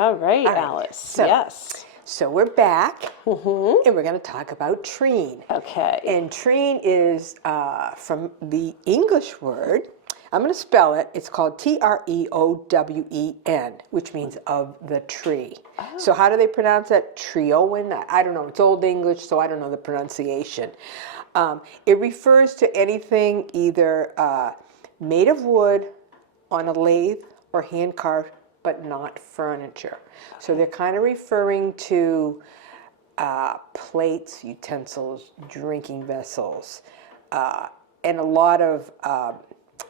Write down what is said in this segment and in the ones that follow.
All right, All right. Alice. So, Yes. So we're back, and we're going to talk about TREEN. Okay. And TREEN is from the English word. I'm going to spell it. It's called Treowen, which means of the tree. Oh. So how do they pronounce that? Treowen? I don't know. It's Old English, so I don't know the pronunciation. It refers to anything either made of wood, on a lathe, or hand carved, but not furniture. So they're kind of referring to plates, utensils, drinking vessels, and a lot of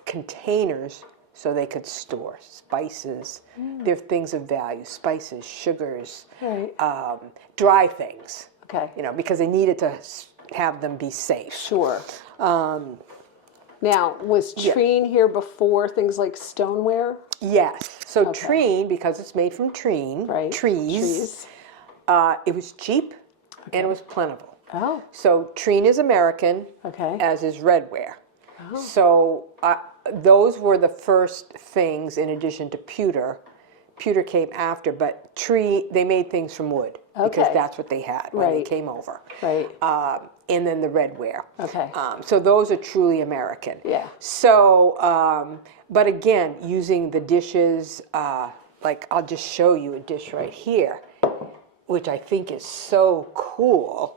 containers so they could store spices. They're things of value, spices, sugars, Right. Dry things. Okay. You know, because they needed to have them be safe. Sure. Now, was TREEN here before things like stoneware? Yes. So TREEN, because it's made from TREEN, Right. trees. It was cheap and it was plentiful. Oh. So TREEN is American, Okay. as is redware. Oh. So those were the first things in addition to pewter. Pewter came after, but they made things from wood because that's what they had when they came over. Right. And then the redware. Okay. So those are truly American. Yeah. So, but again, using the dishes, like I'll just show you a dish right here, which I think is so cool.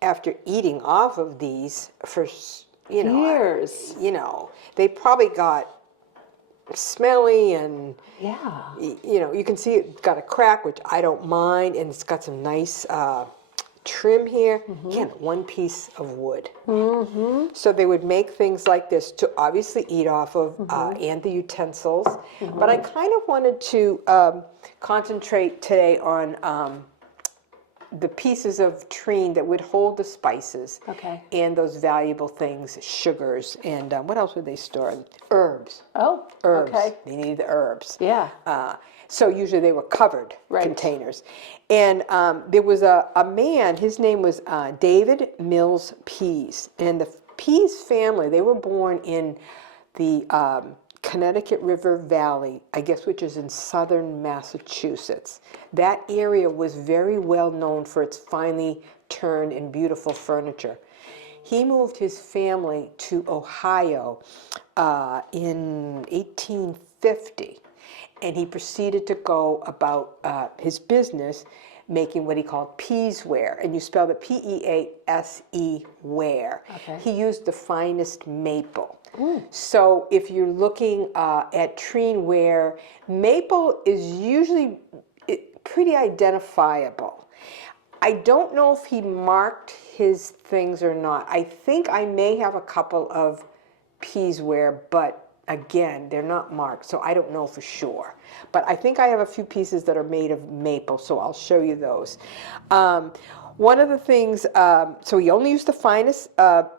After eating off of these for, years, they probably got smelly and you can see it's got a crack, which I don't mind, and it's got some nice trim here. Again, one piece of wood. So they would make things like this to obviously eat off of, and the utensils. But I kind of wanted to concentrate today on the pieces of TREEN that would hold the spices and those valuable things, sugars, and what else would they store? Herbs. Oh, herbs. Okay. They needed the herbs. Yeah. So usually they were covered containers. And there was a man, his name was David Mills Pease. And the Pease family, they were born in the Connecticut River Valley, I guess, which is in southern Massachusetts. That area was very well known for its finely turned and beautiful furniture. He moved his family to Ohio in 1850, and he proceeded to go about his business making what he called Pease ware, and you spell it Pease, ware. Okay. He used the finest maple. So if you're looking at TREEN ware, maple is usually pretty identifiable. I don't know if he marked his things or not. I think I may have a couple of Pease ware, but again, they're not marked, so I don't know for sure. But I think I have a few pieces that are made of maple, so I'll show you those. One of the things, so he only used the finest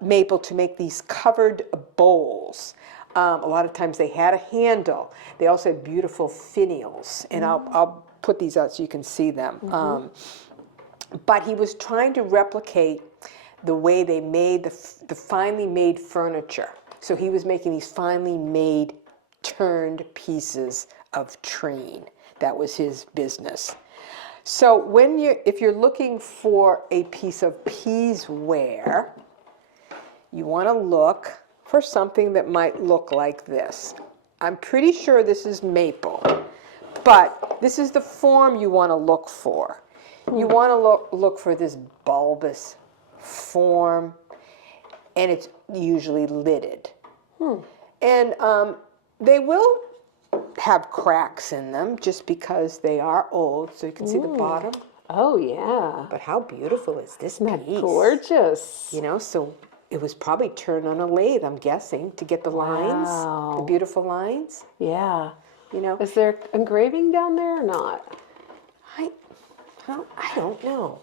maple to make these covered bowls. A lot of times they had a handle. They also had beautiful finials, and I'll put these out so you can see them. But he was trying to replicate the way they made the finely made furniture. So he was making these finely made, turned pieces of TREEN. That was his business. So if you're looking for a piece of Pease ware, you want to look for something that might look like this. I'm pretty sure this is maple, but this is the form you want to look for. You want to look for this bulbous form, and it's usually lidded. And they will have cracks in them just because they are old, so you can see the bottom. Oh, yeah. But how beautiful is this piece? Gorgeous. So it was probably turned on a lathe, I'm guessing, to get the lines, the beautiful lines. Yeah. Is there engraving down there or not? I don't know.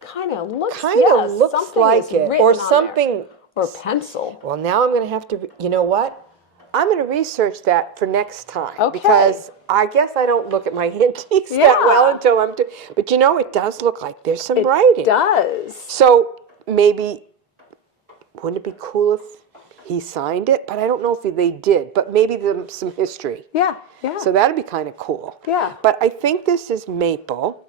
Kind of looks like it, or something, or pencil. Well, now I'm going to have to. You know what? I'm going to research that for next time. Okay. Because I guess I don't look at my antiques that well until I'm. But it does look like there's some writing. It does. So maybe, wouldn't it be cool if he signed it, but I don't know if they did, but maybe some history. Yeah, yeah. So that'd be kind of cool. Yeah. But I think this is maple.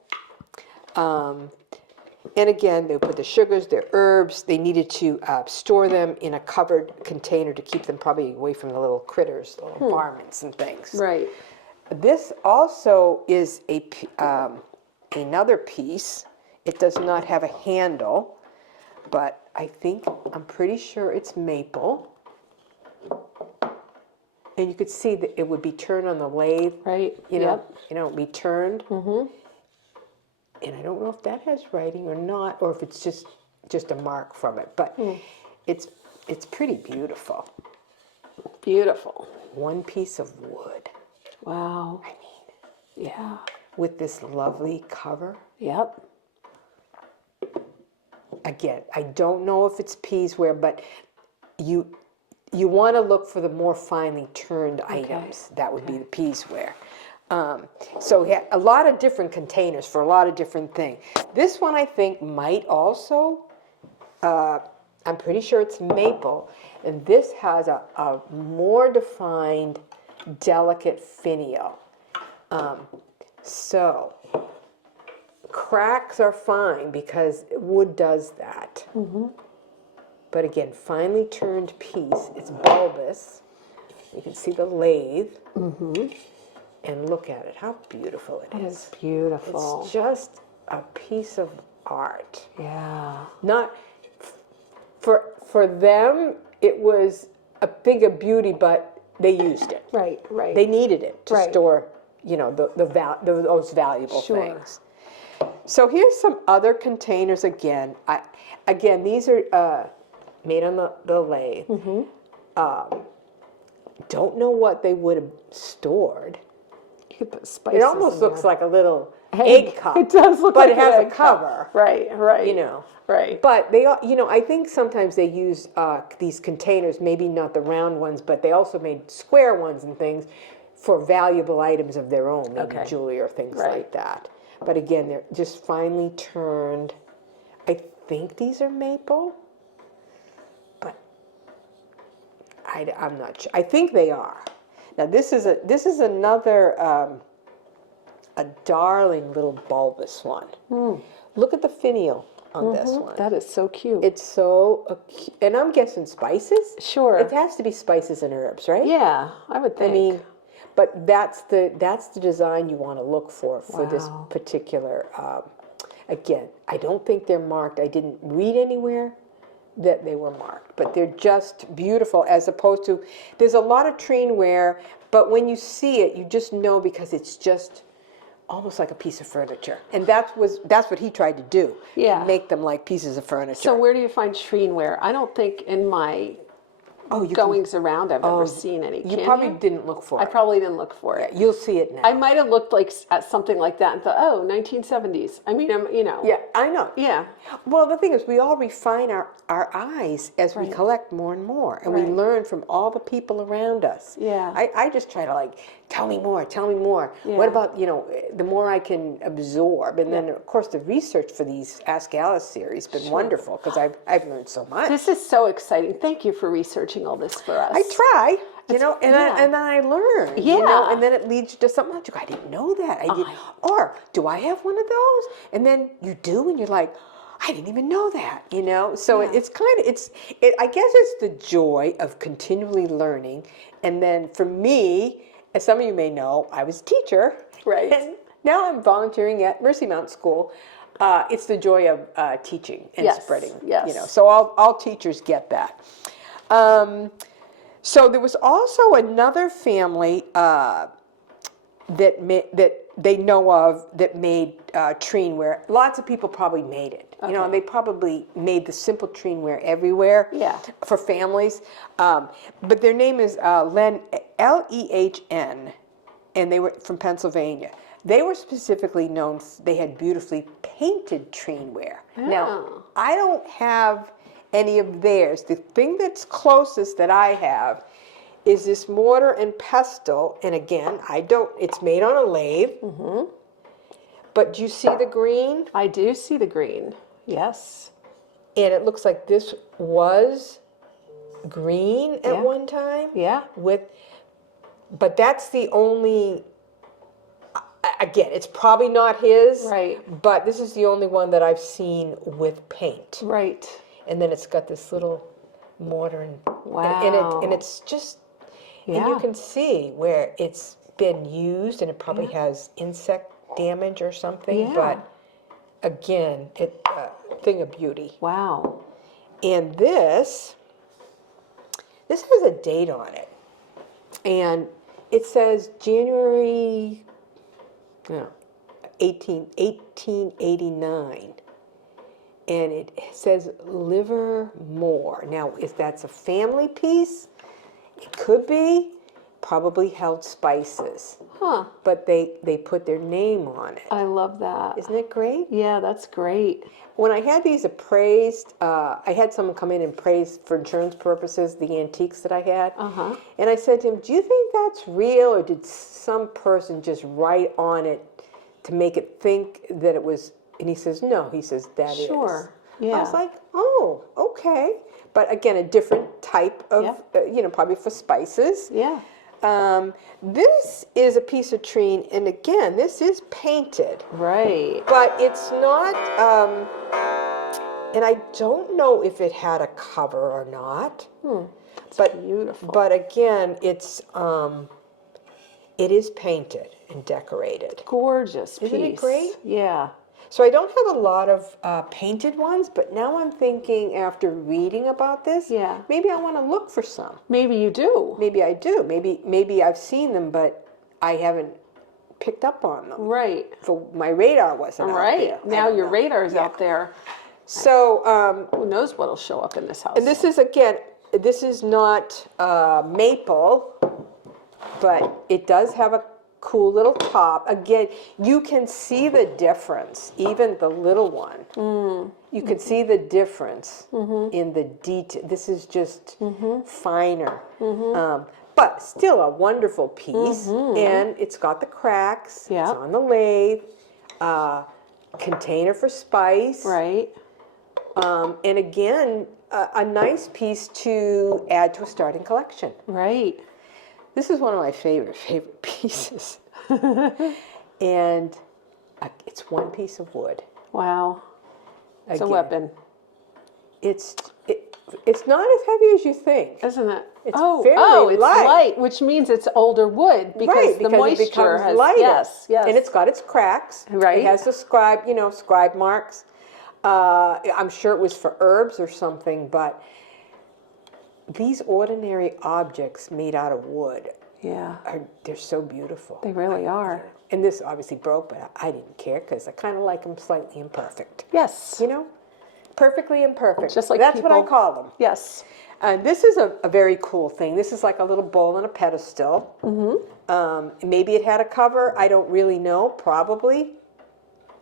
And again, they put the sugars, their herbs. They needed to store them in a covered container to keep them probably away from the little critters, the little varmints and things. Right. This also is another piece. It does not have a handle, but I'm pretty sure it's maple. And you could see that it would be turned on the lathe. Right. You know, Yep. you know, it'd be turned. Mm-hmm. And I don't know if that has writing or not, or if it's just a mark from it. But it's pretty beautiful. Beautiful. One piece of wood. Wow. I mean, Yeah. with this lovely cover. Yep. Again, I don't know if it's Pease ware, but you want to look for the more finely turned items. That would be the Pease ware. So yeah, a lot of different containers for a lot of different things. This one I think might also, I'm pretty sure it's maple, and this has a more defined, delicate finial. So cracks are fine because wood does that. Mm-hmm. But again, finely turned piece. It's bulbous. You can see the lathe. Mm-hmm. And look at it. How beautiful it is. It's beautiful. It's just a piece of art. Yeah. Not for them. It was a thing of beauty, but they used it. Right. Right. They needed it to Right. store, you know, those valuable Sure. things. So here's some other containers again. These are made on the lathe. Mm-hmm. Don't know what they would have stored. You could put spices. It almost looks like a little egg egg cup. It does look but like it has an a egg cup. cover. Right. Right. You know. Right. But they, you know, I think sometimes they use these containers, maybe not the round ones, but they also made square ones and things for valuable items of their own, maybe jewelry or things like that. But again, they're just finely turned. I think these are maple, but I'm not sure. I think they are. Now this is another a darling little bulbous one. Look at the finial on this one. That is so cute. It's so cute. And I'm guessing spices. Sure. It has to be spices and herbs, right? Yeah, I would think. I mean, but that's the design you want to look for this particular. Again, I don't think they're marked. I didn't read anywhere that they were marked, but they're just beautiful. As opposed to, there's a lot of TREEN ware, but when you see it, you just know because it's just almost like a piece of furniture, and that's what he tried to do. Yeah. Make them like pieces of furniture. So where do you find TREEN ware? I don't think in my goings around I've ever seen any. You probably didn't look for it. I probably didn't look for it. You'll see it now. I might have looked like at something like that and thought, oh, 1970s. I mean, you know. Yeah, I know. Yeah. Well, the thing is, we all refine our eyes as we collect more and more, and we learn from all the people around us. Yeah. I just try to like, tell me more. Yeah. What about, you know, the more I can absorb, and then of course the research for these Ask Alice series has been wonderful because I've learned so much. This is so exciting. Thank you for researching all this for us. I try. You know, and then I learn. Yeah. You know, and then it leads you to something like, I didn't know that. Or do I have one of those? And then you do, and you're like, I didn't even know that. You know, so it's kind of I guess it's the joy of continually learning. And then for me, as some of you may know, I was a teacher. Right. And now I'm volunteering at Mercy Mount School. It's the joy of teaching and spreading. Yes. You know, so all teachers get that. So there was also another family that they know of that made TREEN ware. Lots of people probably made it. You know, they probably made the simple TREEN ware everywhere. Yeah. For families, but their name is Lehn, and they were from Pennsylvania. They were specifically known. They had beautifully painted TREEN ware. Now I don't have any of theirs. The thing that's closest that I have is this mortar and pestle, and again, it's made on a lathe. Mm-hmm. But do you see the green? I do see the green. Yes. And it looks like this was green at one time. Yeah. But that's the only, again, it's probably not his. Right. But this is the only one that I've seen with paint. Right. And then it's got this little mortar Wow. and it's just, Yeah. and you can see where it's been used, and it probably has insect damage or something. Yeah. But again, thing of beauty. Wow. And this has a date on it, and it says January 1889, and it says Livermore. Now, if that's a family piece, it could be. Probably held spices. Huh. But they put their name on it. I love that. Isn't it great? Yeah, that's great. When I had these appraised, I had someone come in and praise for insurance purposes the antiques that I had. Uh-huh. And I said to him, do you think that's real, or did some person just write on it to make it think that it was? And he says, no. He says, that is. Sure. Yeah. I was like, oh, okay. But again, a different type of, probably for spices. Yeah. This is a piece of TREEN, and again, this is painted. Right. But it's not, and I don't know if it had a cover or not. It's beautiful. But again, it is painted and decorated. Gorgeous piece. Isn't it great? Yeah. So I don't have a lot of painted ones, but now I'm thinking, after reading about this, maybe I want to look for some. Maybe you do. Maybe I do. Maybe I've seen them, but I haven't picked up on them. Right. So my radar wasn't out there. Right. Now your radar's out there. So who knows what'll show up in this house? and this is, again, this is not maple, but it does have a cool little top. Again, you can see the difference, even the little one. You can see the difference in the detail. This is just finer. But still a wonderful piece. And it's got the cracks. Yeah. It's on the lathe. Container for spice. Right. And again, a nice piece to add to a starting collection. Right. This is one of my favorite pieces. And it's one piece of wood. Wow. It's a Again, weapon. It's not as heavy as you think. Isn't it? It's it's light. light, which means it's older wood because the moisture it becomes has lighter. Yes. And it's got its cracks. Right. It has the scribe marks. I'm sure it was for herbs or something, but these ordinary objects made out of wood, they're so beautiful. They really are. And this obviously broke, but I didn't care because I kind of like them slightly imperfect. Yes. You know? Perfectly imperfect. Just like That's what I people. call them. Yes. This is a very cool thing. This is like a little bowl on a pedestal. Maybe it had a cover. I don't really know. Probably.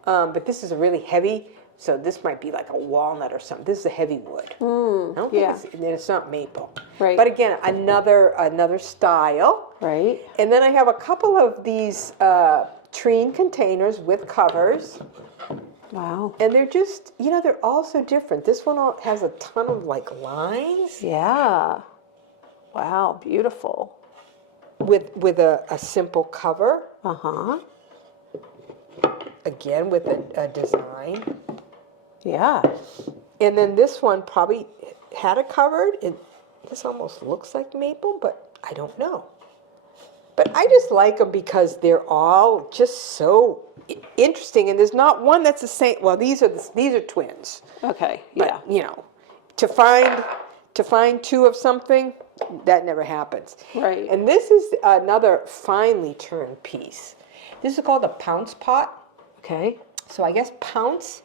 But this is a really heavy. So this might be like a walnut or something. This is a heavy wood. I don't think it's not maple. Right. But again, another style. Right. And then I have a couple of these TREEN containers with covers. Wow. And they're just, they're all so different. This one has a ton of like lines. Yeah. Wow. Beautiful. With a simple cover. Uh-huh. Again, with a design. Yeah. And then this one probably had a cover. This almost looks like maple, but I don't know. But I just like them because they're all just so interesting, and there's not one that's the same. Well, these are twins. Okay. But, Yeah. to find two of something, that never happens. Right. And this is another finely turned piece. This is called a Pounce pot. Okay. So I guess Pounce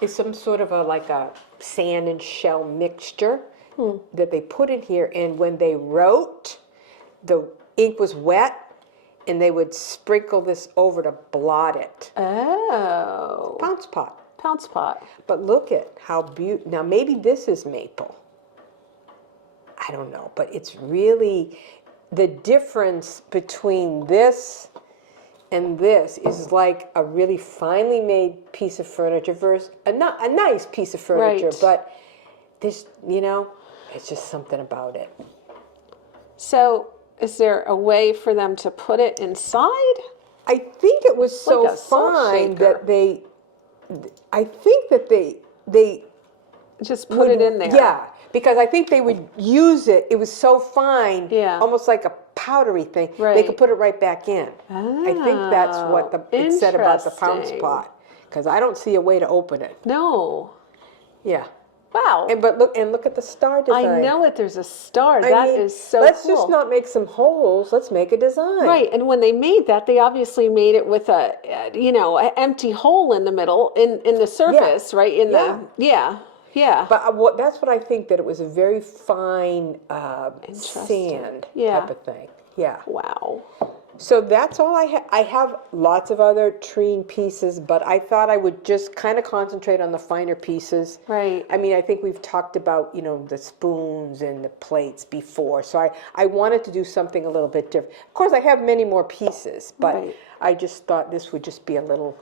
is some sort of like a sand and shell mixture that they put in here, and when they wrote, the ink was wet, and they would sprinkle this over to blot it. Oh. Pounce pot. Pounce pot. But look at how beautiful. Now maybe this is maple. I don't know, but it's really, the difference between this and this is like a really finely made piece of furniture versus a nice piece of furniture. Right. But this, It's just something about it. So, is there a way for them to put it inside? I think it was so Like a salt fine shaker. that I think that they Just put it in there. Yeah, because I think they would use it. It was so fine, Yeah. almost like a powdery thing. They Right. could put it right back in. I think that's what it said about the Pounce Interesting. pot. Because I don't see a way to open it. No. Yeah. Wow. And look at the star design. I know it. There's a star. I That mean, is so let's cool. just not make some holes. Let's make a design. Right, and when they made that, they obviously made it with a, an empty hole in the middle, in the surface, right? Yeah. But that's what I think, that it was a very fine sand type of thing. Yeah. Wow. So that's all I have. I have lots of other TREEN pieces, but I thought I would just kind of concentrate on the finer pieces. Right. I mean, I think we've talked about, the spoons and the plates before, so I wanted to do something a little bit different. Of course, I have many more pieces, but Right. I just thought this would just be a little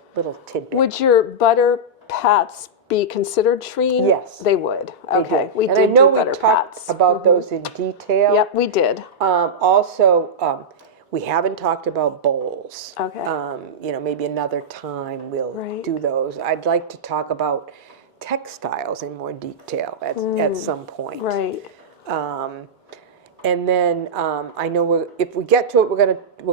tidbit. Would your butter pats be considered TREEN? Yes. They would. Okay. Did. We and did I know do butter we talked pats. about those in detail. Yep, we did. Also, we haven't talked about bowls. Okay. Maybe another time we'll Right. do those. I'd like to talk about textiles in more detail at some point. Right. And then I know if we get to it, we're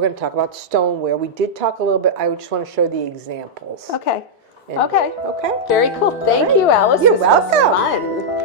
gonna talk about stoneware. We did talk a little bit. I just want to show the examples. Okay. And- Okay. Okay. Very cool. Thank you, Alice. You're This was welcome. fun.